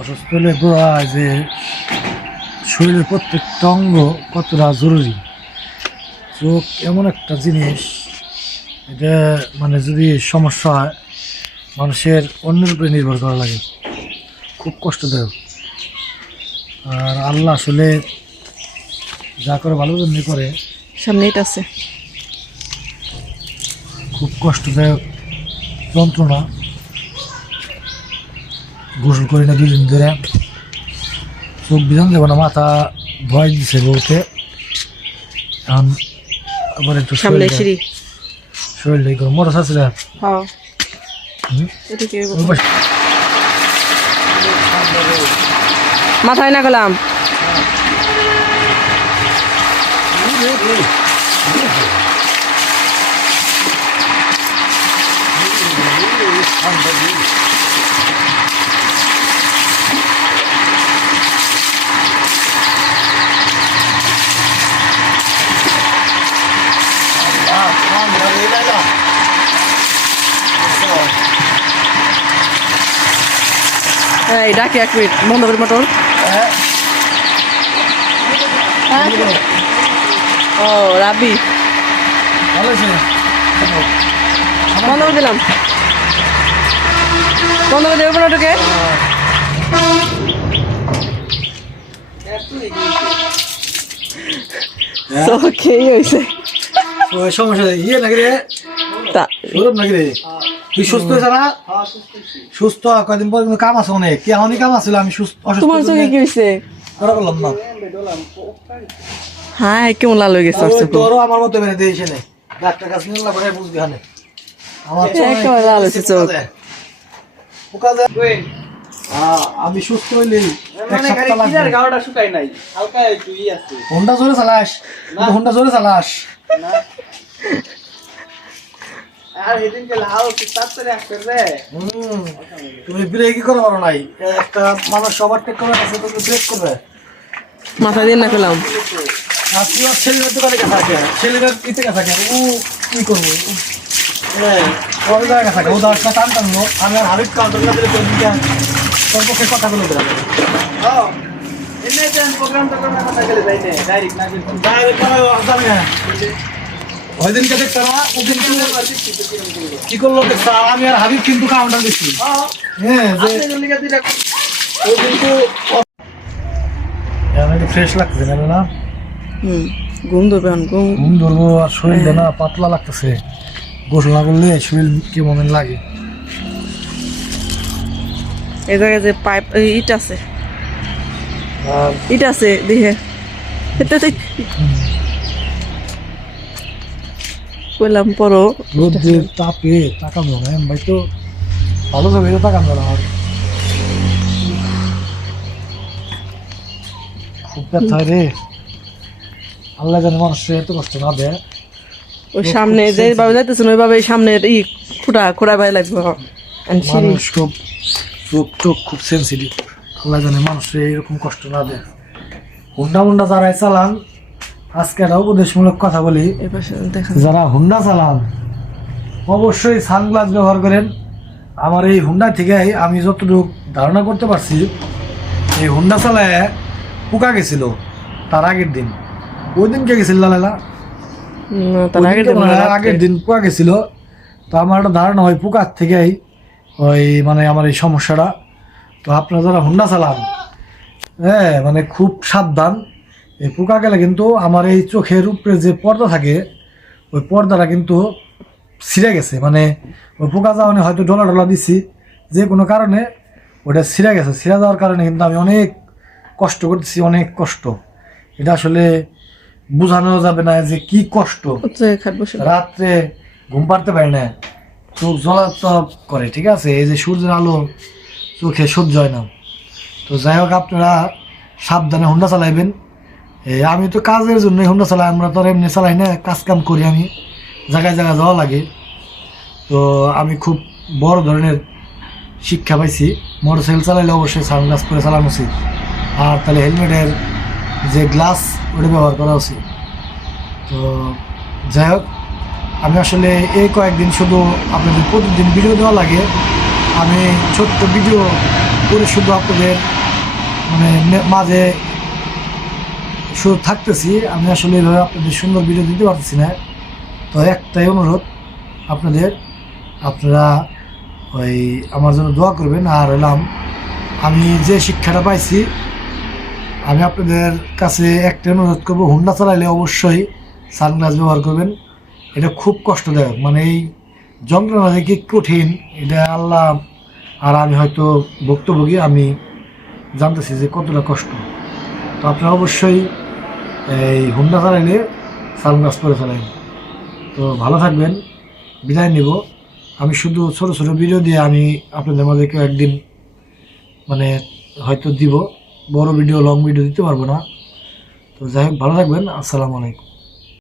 অসুস্থ হলে বোঝা যায় যে শরীরের প্রত্যেকটা অঙ্গ কতটা জরুরি। চোখ এমন একটা জিনিস, এটা মানে যদি সমস্যা হয় মানুষের অন্যের উপরে নির্ভর করা লাগে, খুব কষ্টদায়ক। আর আল্লাহ আসলে যা করে ভালো জন্য করে। সামনে এটা আছে, খুব কষ্টদায়ক যন্ত্রণা। গোসল করি না 2 দিন ধরে, চোখ বিধান দেবো না, মাথা ভয় দিছে বলতে। এখন আবার একটু সামনে সিঁড়ি শরীর মোটর আছে। হ্যাঁ এটা কি মাথায় না গেলাম। এই ডাকি 1 মিনিট, বন্ধ করে মোটর। ও রাবি বন্ধ করে দিলাম, বন্ধ করে দেবে মোটরকে। খেয়ে হয়েছে সমস্যা ইয়ে নাকি রে, নাকি রে? তুই সুস্থ হয়েছে না? সুস্থ কয়দিন পর কিন্তু কাম আছে অনেক। কি এখনই কাম আছিল? আমি সুস্থ অসুস্থ। তোমার চোখে কি হয়েছে? করা বললাম না। হ্যাঁ কেমন লাল হয়ে গেছে। তোরও আমার মতো বেড়ে দিয়েছে না, ডাক্তার কাছে নিয়ে পরে বুঝবি। হানে আমার লাল হয়েছে চোখ। আমি সুস্থ হইলে শুকাই নাই, হালকা একটু ই আছে। হোন্ডা জোরে চালাস, হোন্ডা জোরে চালাস। আর এদিন কে লাও কি তাড়াতাড়ি আসছে রে। তুমি ব্রেক কি করে পারো নাই? একটা মানুষ সবার টেক করে আছে, তুমি ব্রেক করবে। মাথা দিয়ে না পেলাম। আর তুই আর ছেলের দোকানে গেছে থাকে, ছেলের ইতে গেছে থাকে, ও কি করবো? ওই জায়গা থাকে, ও দশটা টান টানলো। আমি আর হাবিব কাউন্টার না দিলে তোর পক্ষে কথা বলে দিলাম। এনে যেন প্রোগ্রাম কথা গেলে যাই না, ডাইরেক্ট না কিন্তু ডাইরেক্ট যাবে না। ওই দিনকে দেখতে না, ওই দিন কি করলো দেখতে, আমি আর হাবিব কিন্তু কাউন্টার দিচ্ছি। হ্যাঁ ওই কিন্তু ফ্রেশ লাগতেছে না? ঘুম ধরবে, ঘুম ধরবো। আর শরীরটা না পাতলা লাগতেছে, গোসল না করলে শরীর কেমন লাগে। এই জায়গায় যে পাইপ ইট আছে, ইট আছে দেখে কইলাম পরো রোদের তাপে তাকানো না ভাই, তো ভালো যাবে তাকানো না। খুব ব্যথা রে, আল্লাহ জানে মানুষের এত কষ্ট না দেয়। ওই সামনে যেভাবে যাইতেছেন ওইভাবে সামনে খুঁড়া ভাই লাগবে। মানুষ খুব চোখ খুব সেন্সিটিভ, আল্লাহ জানে মানুষের এরকম কষ্ট না দেয়। হুন্ডা যারাই চালান, আজকে একটা উপদেশমূলক কথা বলি। যারা হুন্ডা চালান অবশ্যই সানগ্লাস ব্যবহার করেন। আমার এই হুন্ডা থেকে আমি যতটুকু ধারণা করতে পারছি, এই হুন্ডা চালায় পোকা গেছিল তার আগের দিন। ওই দিন কে গেছিল লালা? তার আগের দিন মনে হয় রাত্রে। আগের দিন পোকা গেছিল, তো আমার একটা ধারণা হয় পোকার থেকেই ওই মানে আমার এই সমস্যাটা। তো আপনারা যারা হুন্ডা চালান, হ্যাঁ মানে খুব সাবধান। এই পোকা গেলে কিন্তু আমার এই চোখের উপরে যে পর্দা থাকে ওই পর্দাটা কিন্তু ছিঁড়ে গেছে, মানে ওই পোকা যাওয়ানে হয়তো ডলা দিছি যে কোনো কারণে ওটা ছিঁড়ে গেছে। ছিঁড়ে যাওয়ার কারণে কিন্তু আমি অনেক কষ্ট করতেছি, অনেক কষ্ট। এটা আসলে বোঝানো যাবে না যে কি কষ্ট। রাত্রে ঘুম পাড়তে পারি না, চোখ জ্বলাচপ করে, ঠিক আছে, এই যে সূর্যের আলো চোখে সহ্য হয় না। তো যাই হোক, আপনারা সাবধানে হুন্ডা চালাইবেন। আমি তো কাজের জন্যই হুন্ডা চালাই, আমরা তো আর এমনি চালাই না, কাজ কাম করি, আমি জায়গায় জায়গায় যাওয়া লাগে। তো আমি খুব বড় ধরনের শিক্ষা পাইছি, মোটরসাইকেল চালাইলে অবশ্যই সানগ্লাস পরে চালানো উচিত, আর তাহলে হেলমেটের যে গ্লাস ওটা ব্যবহার করা উচিত। তো যাই হোক, আমি আসলে এই কয়েকদিন শুধু আপনাদের প্রতিদিন ভিডিও দেওয়া লাগে, আমি ছোট্ট ভিডিও করে শুধু আপনাদের মানে মাঝে শুধু থাকতেছি। আমি আসলে এইভাবে আপনাদের সুন্দর ভিডিও দিতে পারতেছি না। তো একটাই অনুরোধ আপনাদের, আপনারা ওই আমার জন্য দোয়া করবেন। আর হলাম আমি যে শিক্ষাটা পাইছি, আমি আপনাদের কাছে একটা অনুরোধ করবো, হুন্ডা চালাইলে অবশ্যই সানগ্লাস ব্যবহার করবেন। এটা খুব কষ্টদায়ক, মানে এই যন্ত্রণা যে কি কঠিন এটা আল্লাহ আর আমি হয়তো ভুক্তভোগী, আমি জানতেছি যে কতটা কষ্ট। তো আপনারা অবশ্যই এই হুন্ডা চালাইলে সানগ্লাস পরে চালাইন। তো ভালো থাকবেন, বিদায় নিব। আমি শুধু ছোট ছোট ভিডিও দিয়ে আমি আপনাদের মাঝে কেউ একদিন মানে হয়তো দিব, বড় ভিডিও লং ভিডিও দিতে পারবো না। তো যাই হোক, ভালো থাকবেন। আসসালামু আলাইকুম।